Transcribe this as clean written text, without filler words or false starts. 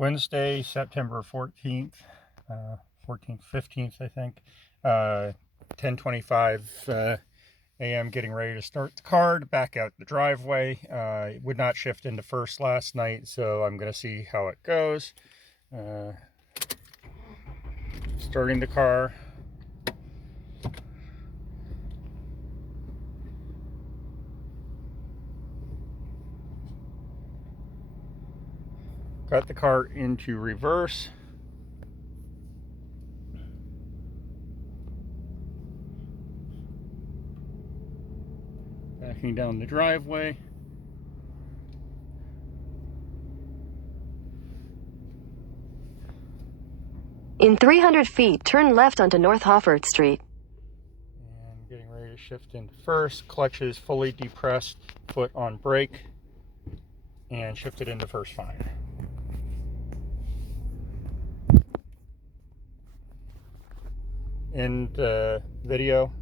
Wednesday, September 14th, 15th, I think, 10:25 a.m. getting ready to start the car to back out the driveway. It would not shift into first last night, so I'm going to see how it goes. Starting the car. Got the car into reverse. Backing down the driveway. In 300 feet, turn left onto North Hofford Street. And getting ready to shift into first. Clutch is fully depressed, foot on brake, and shifted into first fine. End video.